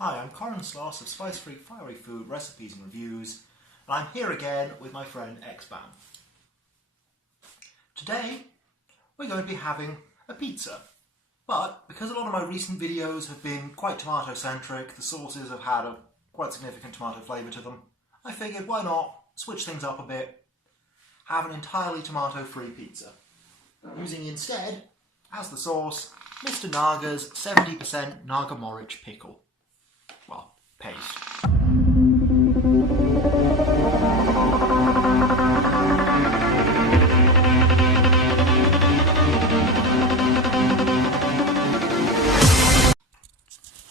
Hi, I'm Corin Sloss of Spicefreak Fiery Food Recipes and Reviews, and I'm here again with my friend Exban. Today, we're going to be having a pizza, but because a lot of my recent videos have been quite tomato-centric, the sauces have had a quite significant tomato flavour to them, I figured why not switch things up a bit, have an entirely tomato-free pizza, using instead, as the sauce, Mr Naga's 70% Naga Morich pickle. Well, paste.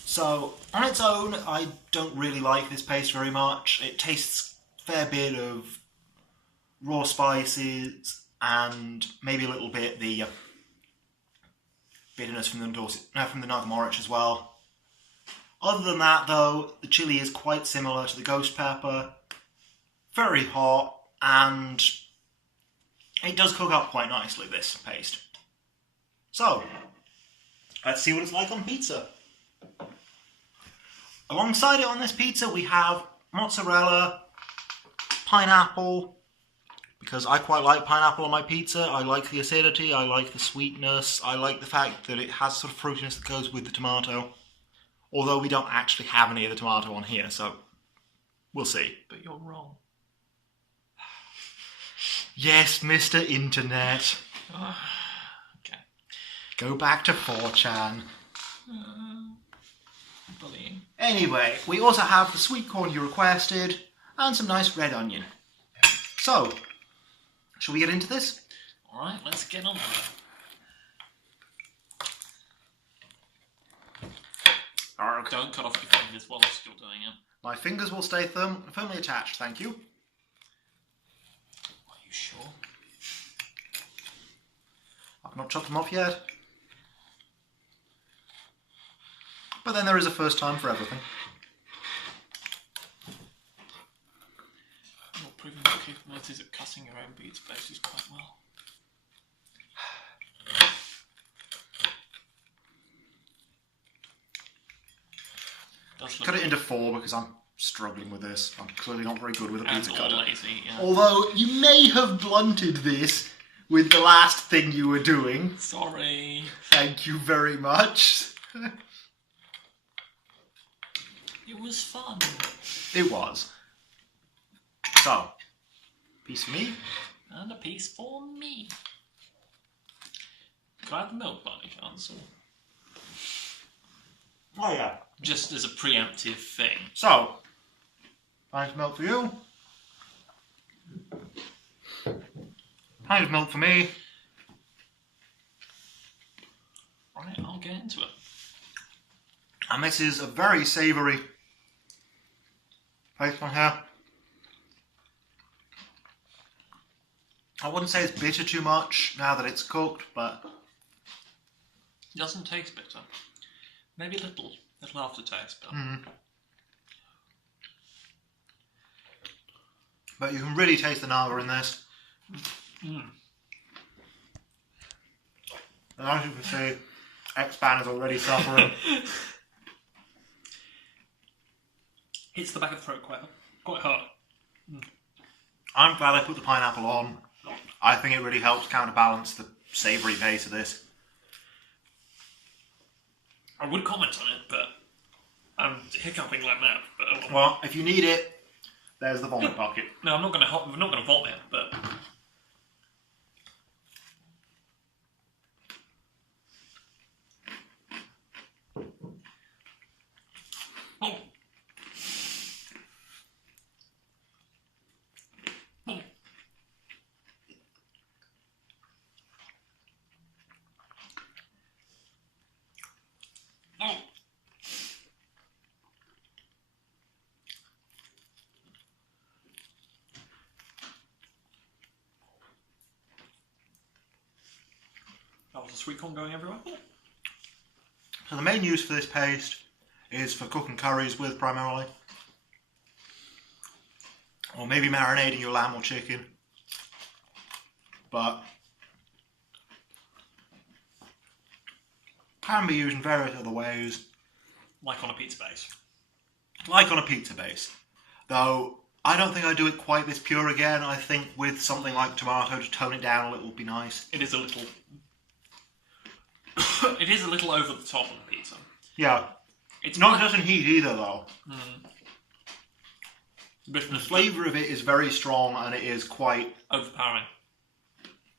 So, on its own, I don't really like this paste very much. It tastes a fair bit of raw spices and maybe a little bit the bitterness from the Naga Morich as well. Other than that, though, the chili is quite similar to the ghost pepper, very hot, and it does cook up quite nicely, this paste. So, let's see what it's like on pizza. Alongside it on this pizza, we have mozzarella, pineapple, because I quite like pineapple on my pizza. I like the acidity, I like the sweetness, I like the fact that it has sort of fruitiness that goes with the tomato. Although we don't actually have any of the tomato on here, so we'll see. But you're wrong. Yes, Mr. Internet. Okay. Go back to 4chan. Bullying. Anyway, we also have the sweet corn you requested, and some nice red onion. So, shall we get into this? Alright, let's get on with it. Don't cut off your fingers while I'm still doing it. My fingers will stay firmly attached, thank you. Are you sure? I've not chopped them off yet. But then there is a first time for everything. You're proving your capabilities at cutting your own pizza bases quite well. Cut it into 4 because I'm struggling with this. I'm clearly not very good with a pizza cutter. Lazy, yeah. Although you may have blunted this with the last thing you were doing. Sorry. Thank you very much. It was fun. It was. So, piece for me. And a piece for me. Can I have the milk by any chance? Oh yeah. Just as a preemptive thing. So, pint of milk for you. Pint of milk for me. Right, I'll get into it. And this is a very savoury paste on here. I wouldn't say it's bitter too much now that it's cooked, but It doesn't taste bitter. Maybe a little aftertaste, but but you can really taste the Naga in this. And as you can see, Exban is already suffering. hits the back of the throat quite hard. I'm glad I put the pineapple on. I think it really helps counterbalance the savoury base of this. I would comment on it, but I'm hiccuping like mad. But Well, if you need it, there's the vomit bucket. no, I'm not going to vomit, but oh. Oh. Oh. That was a sweet corn going everywhere. So the main use for this paste is for cooking curries with primarily. Or maybe marinating your lamb or chicken. But can be used in various other ways. Like on a pizza base. like on a pizza base. Though, I don't think I'd do it quite this pure again. I think with something like tomato to tone it down a little would be nice. It is a little... it is a little over the top on the pizza. Yeah. It's not just in heat either, though. The flavour of it is very strong and it is quite... overpowering.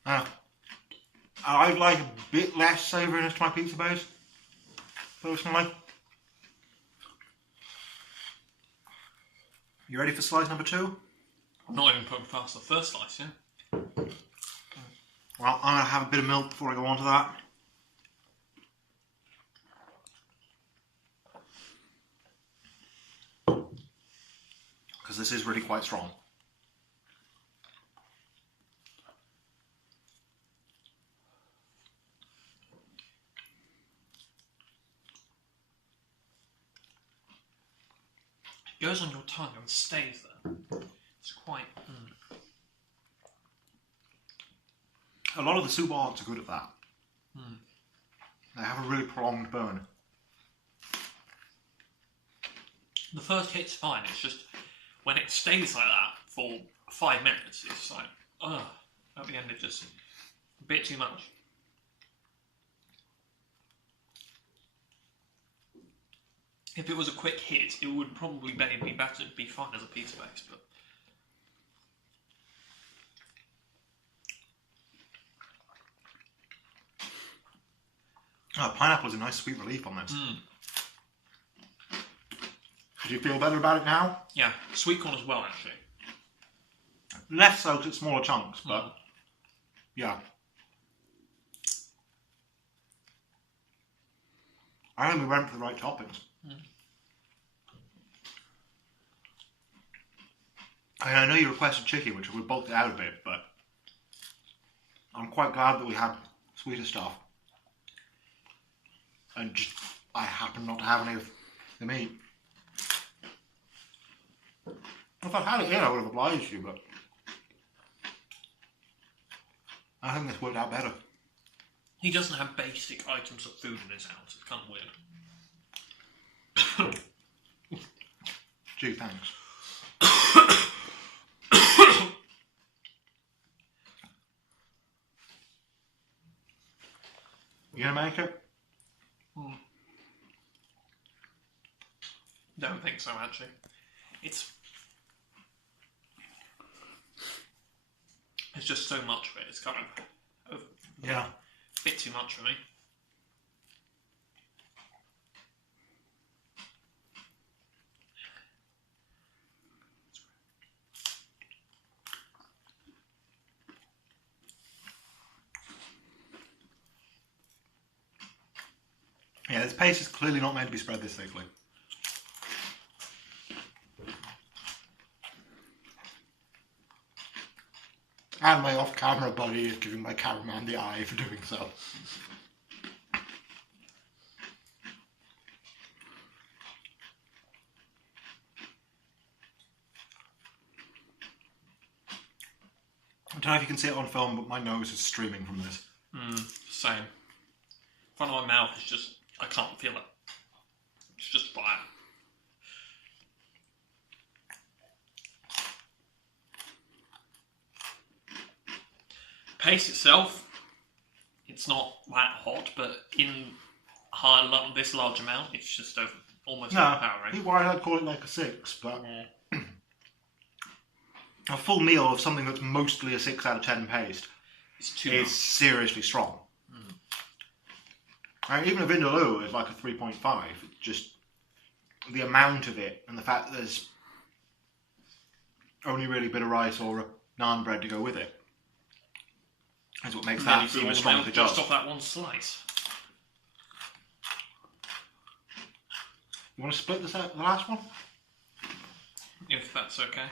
I'd like a bit less savouriness to my pizza base, personally. You ready for slice number 2? I'm not even putting past the first slice, yeah? Well, I'm going to have a bit of milk before I go on to that. Because this is really quite strong. It goes on your tongue and stays there. It's quite... A lot of the soup arts are good at that. They have a really prolonged burn. The first hit's fine, it's just when it stays like that for 5 minutes, it's like, ugh, at the end it's just a bit too much. If it was a quick hit, it would probably be better, be fine as a pizza base, but... Oh, pineapple is a nice sweet relief on this. Do you feel better about it now? Yeah, sweet corn as well, actually. Less so because it's smaller chunks, but yeah. I think we went for the right toppings. I know you requested chicken, which we bulked it out a bit, but I'm quite glad that we had sweeter stuff. And just, I happen not to have any of the meat. If I'd had it in, I would have obliged you, but I think this worked out better. He doesn't have basic items of food in his house. It's kind of weird. Gee, thanks. You gonna make it? Don't think so, actually. It's just so much of it. It's kind of yeah, a bit too much for me. Yeah, this paste is clearly not meant to be spread this thickly. And my off-camera buddy is giving my cameraman the eye for doing so. I don't know if you can see it on film, but my nose is streaming from this. Same. Front of my mouth is just, I can't feel it. It's just fire. Paste itself, it's not that hot, but in this large amount, it's just almost overpowering. Why I'd call it like a 6, but a full meal of something that's mostly a 6 out of 10 paste is seriously strong. Even a vindaloo is like a 3.5. Just the amount of it and the fact that there's only really a bit of rice or a naan bread to go with it is what makes that seem as strong as it does. Just off that one slice. You want to split the last one? If that's okay.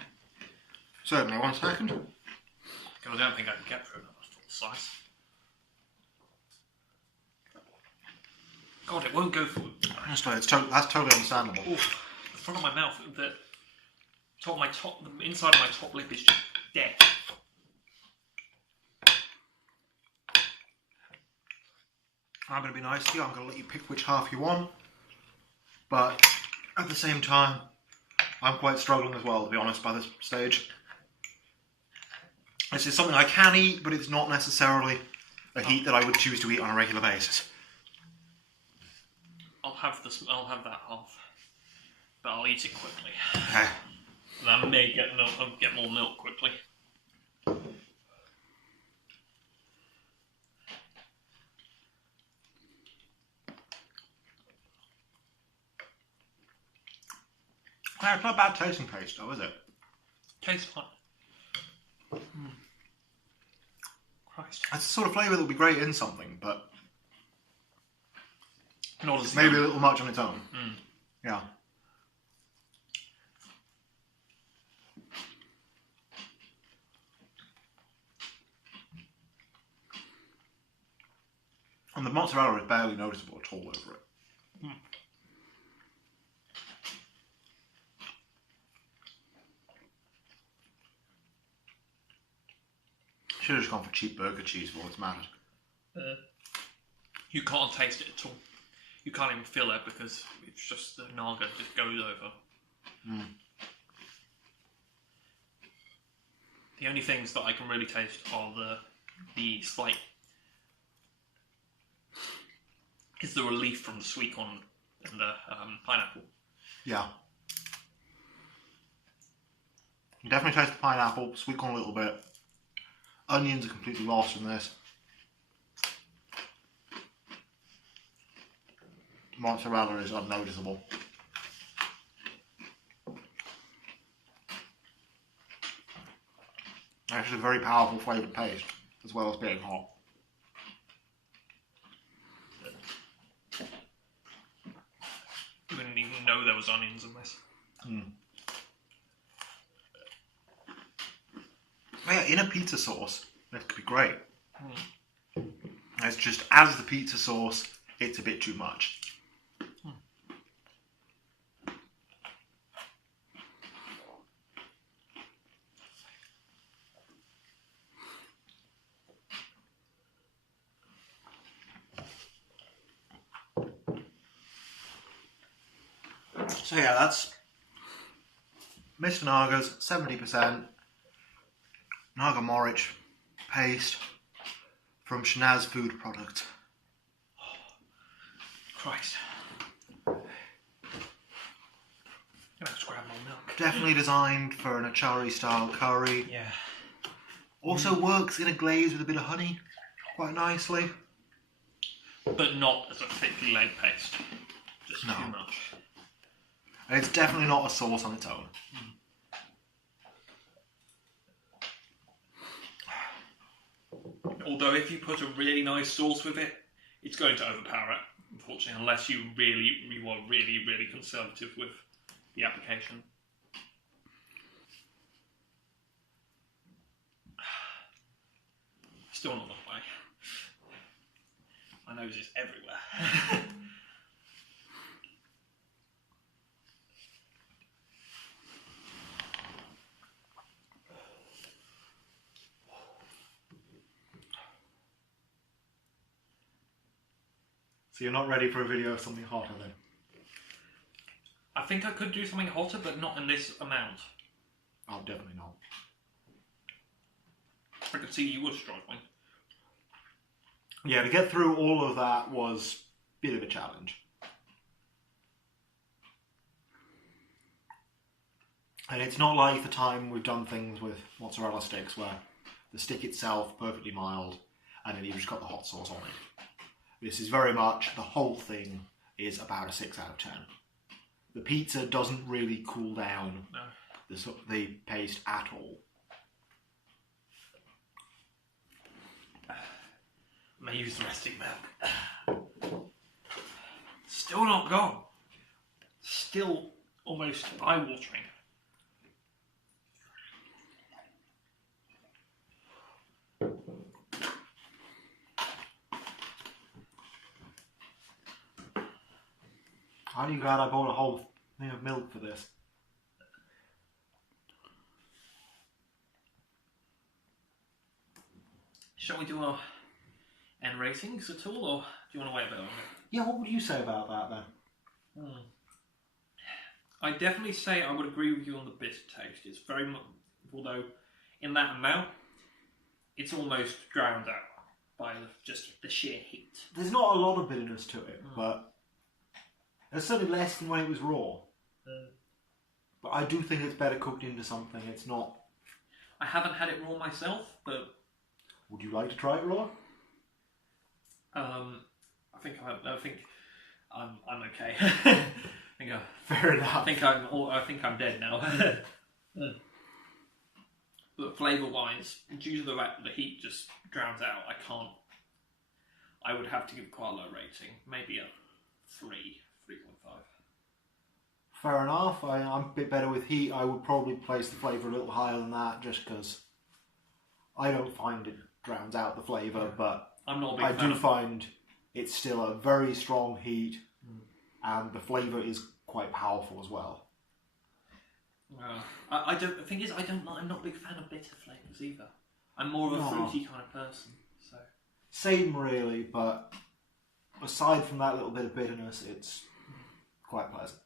Certainly, 1 second. Because I don't think I can get through that full slice. God, it won't go through. That's totally understandable. Ooh, the front of my mouth, the inside of my top lip is just dead. I'm going to be nice to you. I'm going to let you pick which half you want. But at the same time, I'm quite struggling as well, to be honest, by this stage. This is something I can eat, but it's not necessarily a heat that I would choose to eat on a regular basis. I'll have that half, but I'll eat it quickly. Okay. And I may get more milk quickly. Yeah, it's not a bad tasting paste, though, is it? Tastes fine. Christ. It's the sort of flavour that would be great in something, but Not as maybe a little much on its own. Mm. Yeah. And the mozzarella is barely noticeable at all over it. Mm. Should have just gone for cheap burger cheese for all it's mattered. You can't taste it at all. You can't even feel it because it's just the Naga just goes over. Mm. The only things that I can really taste are the slight is the relief from the sweet corn and the pineapple. Yeah. You definitely taste the pineapple, sweet corn a little bit. Onions are completely lost in this. Mozzarella is unnoticeable. It's a very powerful flavoured paste, as well as being hot. I didn't even know there was onions in this. Mm. Yeah, in a pizza sauce, that could be great. Mm. It's just, as the pizza sauce, it's a bit too much. Mm. So yeah, that's Mr Naga's 70% Naga Morich paste from Shanaz Food Products. Christ. I'm gonna have to grab more milk. Definitely designed for an achari style curry. Yeah. Also works in a glaze with a bit of honey quite nicely. But not as a thickly laid paste. Just No. too much. And it's definitely not a sauce on its own. Although if you put a really nice sauce with it, it's going to overpower it, unfortunately, unless you are really conservative with the application. Still not enough way. My nose is everywhere. So you're not ready for a video of something hotter then? I think I could do something hotter, but not in this amount. Oh, definitely not. I could see you were struggling. Yeah, to get through all of that was a bit of a challenge. And it's not like the time we've done things with mozzarella sticks where the stick itself perfectly mild and then you've just got the hot sauce on it. This is very much, the whole thing is about a 6 out of 10. The pizza doesn't really cool down the paste at all. I may use the resting milk. Still not gone. Still almost eye-watering. Aren't you glad I bought a whole thing of milk for this? Shall we do our end ratings at all, or do you want to wait a bit longer? Yeah, what would you say about that then? I definitely say I would agree with you on the bitter taste. It's very much, although in that amount, it's almost drowned out by just the sheer heat. There's not a lot of bitterness to it, but there's certainly less than when it was raw. But I do think it's better cooked into something. It's not. I haven't had it raw myself, but would you like to try it raw? I think I'm okay. Fair enough. I think I'm dead now. But flavour-wise, due to the heat just drowns out. I would have to give quite a low rating, maybe a 3.5. Fair enough. I'm a bit better with heat. I would probably place the flavour a little higher than that, just because I don't find it drowns out the flavour, but I'm not a big I fan do find it's still a very strong heat, and the flavour is quite powerful as well. I'm not a big fan of bitter flavours either. I'm more of a fruity kind of person. So same really, but aside from that little bit of bitterness, it's quite pleasant.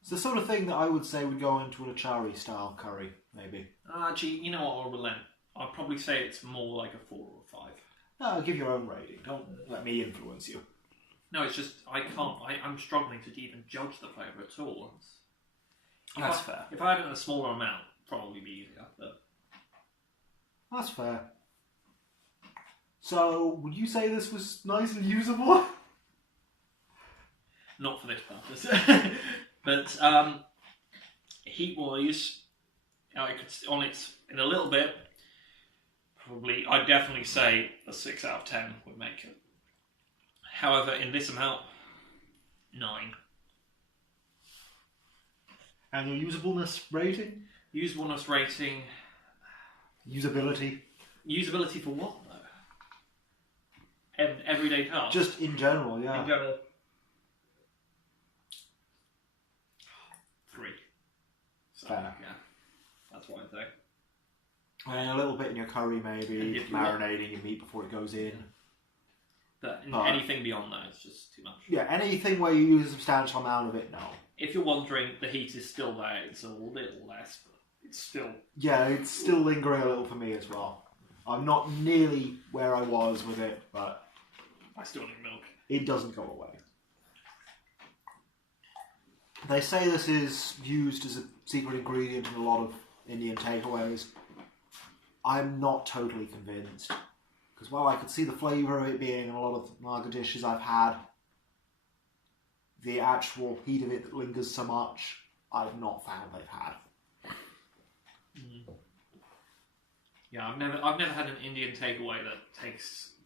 It's the sort of thing that I would say would go into an achari style curry, maybe. Actually, you know what? I'll relent. I'd probably say it's more like a 4 or a 5. No, give your own rating. Don't let me influence you. No, it's just I can't. I'm struggling to even judge the flavour at all. That's fair. If I had it in a smaller amount, probably be easier. But that's fair. So, would you say this was nice and usable? Not for this purpose. But heat-wise, I could on it in a little bit. Probably, I'd definitely say a 6 out of 10 would make it. However, in this amount, 9. And your usableness rating? Usableness rating. Usability. Usability for what, though? Everyday tasks? Just in general, yeah. In general. 3. So, fair. Yeah, that's what I'd say. And a little bit in your curry, maybe. Marinating your meat before it goes in. But anything beyond that is just too much. Yeah, anything where you use a substantial amount of it, no. If you're wondering, the heat is still there. It's a little less, but it's still... Yeah, it's still lingering a little for me as well. I'm not nearly where I was with it, but... I still need milk. It doesn't go away. They say this is used as a secret ingredient in a lot of Indian takeaways. I'm not totally convinced. Because while I could see the flavour of it being in a lot of Naga dishes I've had, the actual heat of it that lingers so much, I've not found they've had. Yeah, I've never had an Indian takeaway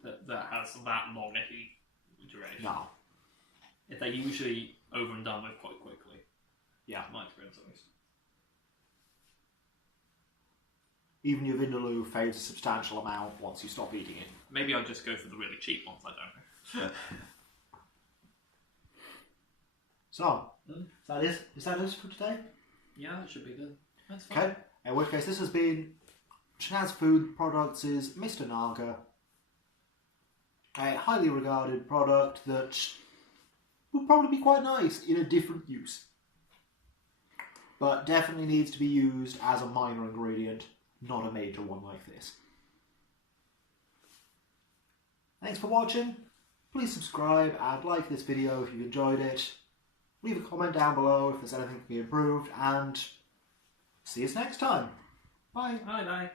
that has that long a heat duration. No. If they're usually over and done with quite quickly. Yeah. My experience at least. Even your vindaloo fades a substantial amount once you stop eating it. Maybe I'll just go for the really cheap ones, I don't know. So, is that it for today? Yeah, that should be good. That's fine. Okay, in which case this has been Chaz Food Products' Mr Naga. A highly regarded product that would probably be quite nice in a different use. But definitely needs to be used as a minor ingredient, not a major one like this. Thanks for watching. Please subscribe and like this video if you've enjoyed it. Leave a comment down below if there's anything to be improved, and see us next time. Bye. Bye.